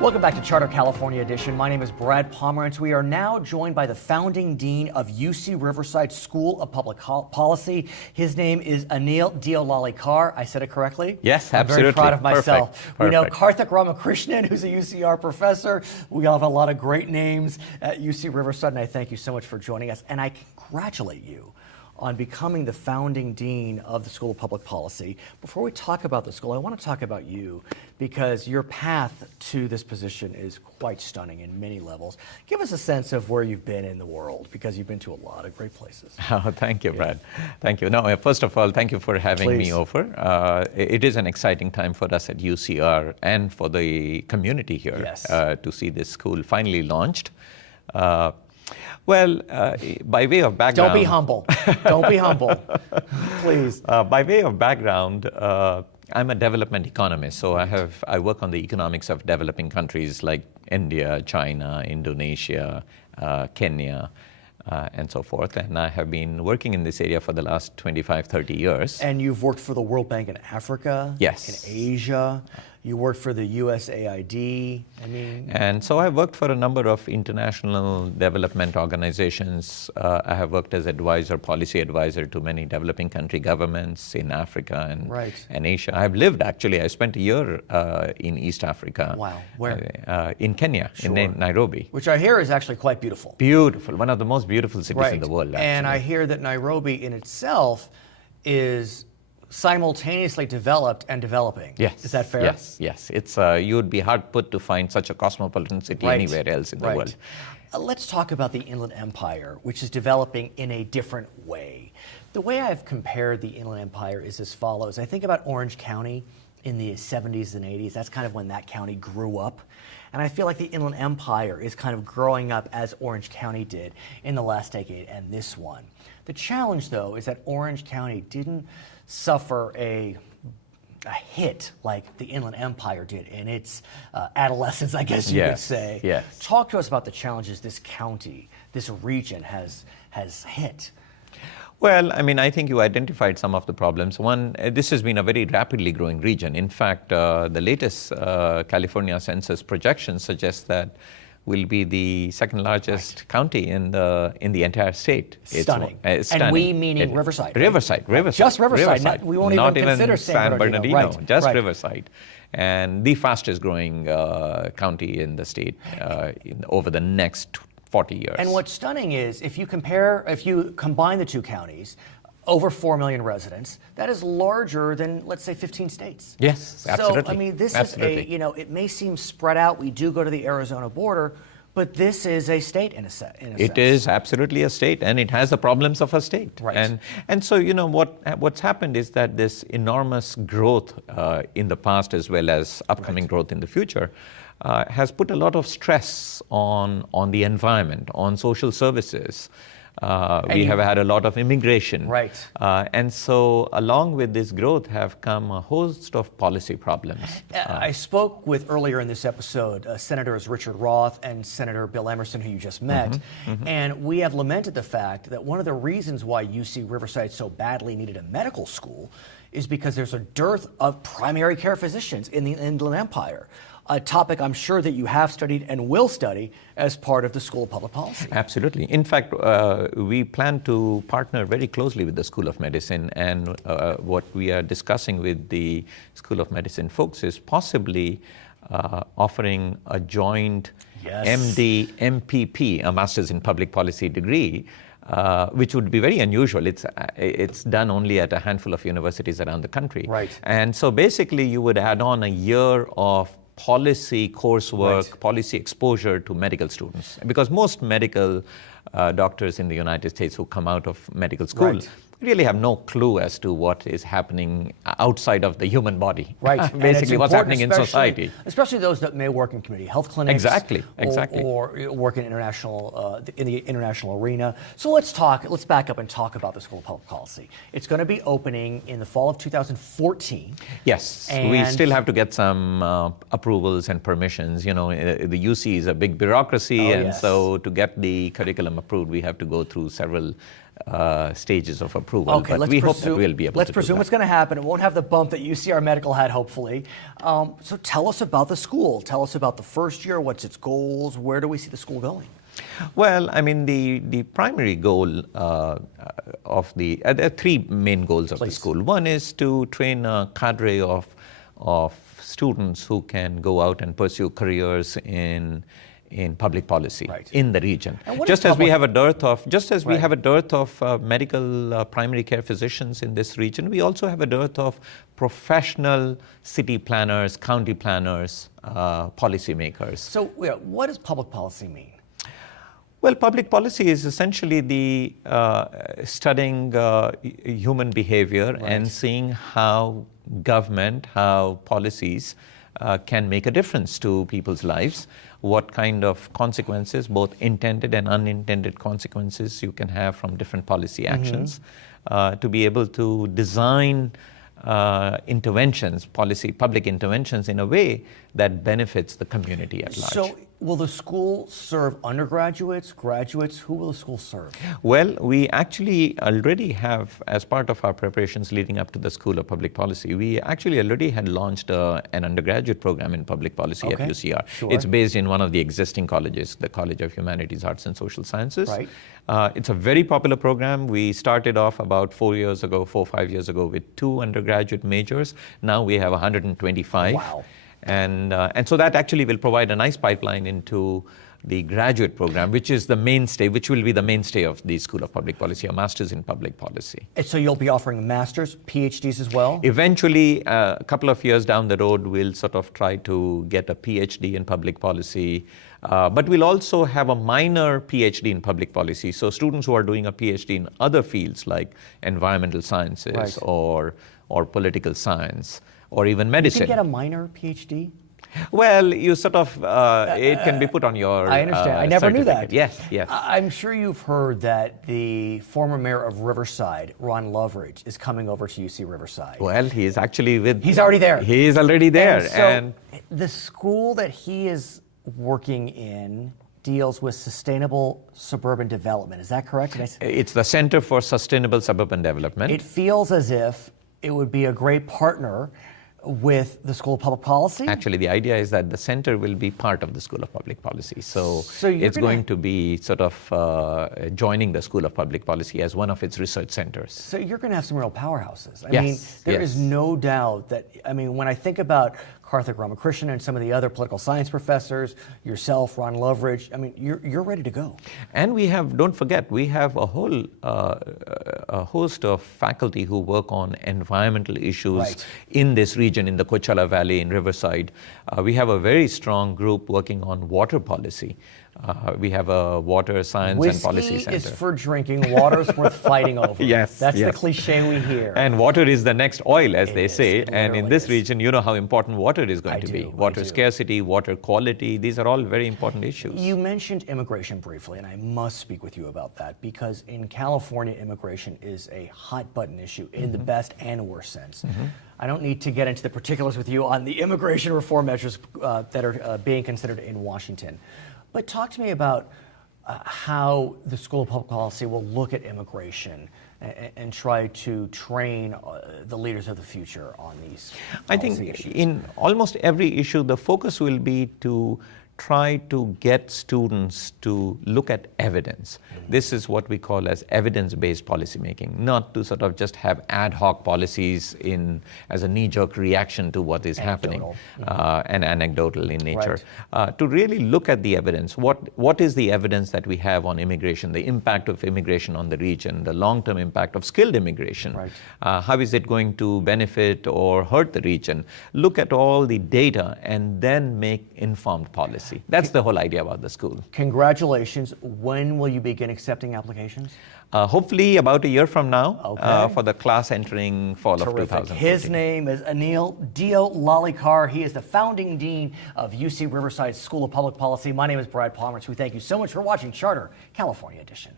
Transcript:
Welcome back to Charter California Edition. My name is Brad Pomerantz. We are now joined by the founding dean of UC Riverside School of Public Policy. His name is Anil Deolalikar. I said it correctly? Yes, I'm absolutely. very proud of myself. Perfect. We know Karthik Ramakrishnan, who's a UCR professor. We all have a lot of great names at UC Riverside, and I thank you so much for joining us. And I congratulate you on becoming the founding dean of the School of Public Policy. Before we talk about the school, I want to talk about you because your path to this position is quite stunning in many levels. Give us a sense of where you've been in the world, because you've been to a lot of great places. Oh, thank you, Brad. Thank you. No, first of all, thank you for having me over. It is an exciting time for us at UCR and for the community here to see this school finally launched. Well, by way of background... Don't be humble. Don't be humble. Please. By way of background, I'm a development economist, so I work on the economics of developing countries like India, China, Indonesia, Kenya, and so forth. And I have been working in this area for the last 25, 30 years. And you've worked for the World Bank in Africa, yes, in Asia. You worked for the USAID. And so I worked for a number of international development organizations. I have worked as policy advisor to many developing country governments in Africa and Asia. I spent a year in East Africa. Wow, where? In Kenya, in Nairobi. Which I hear is actually quite beautiful. Beautiful, one of the most beautiful cities in the world, actually. And I hear that Nairobi in itself is simultaneously developed and developing. Yes. Is that fair? Yes. It's you would be hard put to find such a cosmopolitan city anywhere else in the world. Let's talk about the Inland Empire, which is developing in a different way. The way I've compared the Inland Empire is as follows. I think about Orange County in the 70s and 80s. That's kind of when that county grew up. And I feel like the Inland Empire is kind of growing up as Orange County did in the last decade and this one. The challenge, though, is that Orange County didn't suffer a hit like the Inland Empire did in its adolescence, I guess you could say. Yes. Talk to us about the challenges this county, this region has hit. Well, I think you identified some of the problems. One, this has been a very rapidly growing region. In fact, the latest California census projections suggest that will be the second largest county in the entire state. Stunning. It's stunning. And we meaning Riverside. Riverside. Just Riverside. We won't not even consider San Bernardino. Just Right. Riverside. And the fastest growing county in the state over the next 40 years. And what's stunning is if you combine the two counties, over 4 million residents, that is larger than, let's say, 15 states. Yes, absolutely. So, this is it may seem spread out. We do go to the Arizona border, but this is a state in a sense. It is absolutely a state, and it has the problems of a state. Right. And so, what's happened is that this enormous growth in the past as well as upcoming growth in the future has put a lot of stress on the environment, on social services. We have had a lot of immigration. Right. And so along with this growth have come a host of policy problems. I spoke with, earlier in this episode, Senators Richard Roth and Senator Bill Emerson, who you just met, and we have lamented the fact that one of the reasons why UC Riverside so badly needed a medical school is because there's a dearth of primary care physicians in the Inland Empire. A topic I'm sure that you have studied and will study as part of the School of Public Policy. Absolutely. In fact, we plan to partner very closely with the School of Medicine, and what we are discussing with the School of Medicine folks is possibly offering a joint MD, MPP, a Master's in Public Policy degree, which would be very unusual. It's done only at a handful of universities around the country. Right. And so basically you would add on a year of policy coursework, policy exposure to medical students. Because most medical doctors in the United States who come out of medical school really have no clue as to what is happening outside of the human body. Right. Basically what's happening in society. Especially those that may work in community health clinics. Exactly. Or work in the international arena. So let's back up and talk about the School of Public Policy. It's going to be opening in the fall of 2014. Yes. We still have to get some approvals and permissions. The UC is a big bureaucracy, so to get the curriculum approved, we have to go through several stages of approval. Okay, but we hope that we'll be able let's to presume do it's that. going to happen. It won't have the bump that UCR Medical had, hopefully. So tell us about the school. Tell us about the first year. What's its goals? Where do we see the school going? Well, I mean, the primary goal of there are three main goals of the school. One is to train a cadre of students who can go out and pursue careers in public policy in the region. Just as we have a dearth of medical primary care physicians in this region, we also have a dearth of professional city planners, county planners, policymakers. So what does public policy mean? Well, public policy is essentially the studying human behavior and seeing how government, how policies can make a difference to people's lives, what kind of consequences, both intended and unintended consequences you can have from different policy actions, to be able to design interventions, public interventions in a way that benefits the community at large. So will the school serve undergraduates, graduates? Who will the school serve? Well, we actually already have, as part of our preparations leading up to the School of Public Policy, we actually already had launched an undergraduate program in public policy at UCR. It's based in one of the existing colleges, the College of Humanities, Arts and Social Sciences. It's a very popular program. We started off about 4 or 5 years ago with 2 undergraduate majors. Now we have 125. Wow. And so that actually will provide a nice pipeline into the graduate program, which is the mainstay, which will be the mainstay of the School of Public Policy, a master's in public policy. And so you'll be offering masters, PhDs as well? Eventually, a couple of years down the road, we'll sort of try to get a PhD in public policy. But we'll also have a minor PhD in public policy. So students who are doing a PhD in other fields like environmental sciences or political science or even medicine. You can get a minor PhD? Well, you sort of, it can be put on your I understand. I never knew that. Yes, yes. I'm sure you've heard that the former mayor of Riverside, Ron Loveridge, is coming over to UC Riverside. Well, he's actually He's already there. He is already there. And so the school that he is working in deals with sustainable suburban development. Is that correct? It's the Center for Sustainable Suburban Development. It feels as if it would be a great partner with the School of Public Policy? Actually, the idea is that the center will be part of the School of Public Policy. So it's going to be sort of joining the School of Public Policy as one of its research centers. So you're going to have some real powerhouses. I mean, there is no doubt that, when I think about Karthik Ramakrishnan and some of the other political science professors, yourself, Ron Loveridge, you're ready to go. And we have, don't forget, we have a whole a host of faculty who work on environmental issues in this region, in the Coachella Valley, in Riverside. We have a very strong group working on water policy. We have a water science and policy center. Whiskey is for drinking, water's worth fighting over. That's the cliche we hear. And water is the next oil, as they say. And in this region, you know how important water is going to be. Water scarcity, water quality, these are all very important issues. You mentioned immigration briefly, and I must speak with you about that, because in California, immigration is a hot button issue in the best and worst sense. I don't need to get into the particulars with you on the immigration reform measures that are being considered in Washington. But talk to me about how the School of Public Policy will look at immigration and try to train the leaders of the future on these policy I think issues. In almost every issue, the focus will be to try to get students to look at evidence. This is what we call as evidence-based policymaking, not to sort of just have ad hoc policies as a knee-jerk reaction to what is happening and anecdotal in nature. To really look at the evidence. What is the evidence that we have on immigration, the impact of immigration on the region, the long-term impact of skilled immigration? How is it going to benefit or hurt the region? Look at all the data and then make informed policy. That's the whole idea about the school. Congratulations. When will you begin accepting applications? Hopefully about a year from now for the class entering fall of 2014. His name is Anil Deolalikar. He is the founding dean of UC Riverside School of Public Policy. My name is Brad Palmer. We thank you so much for watching Charter California Edition.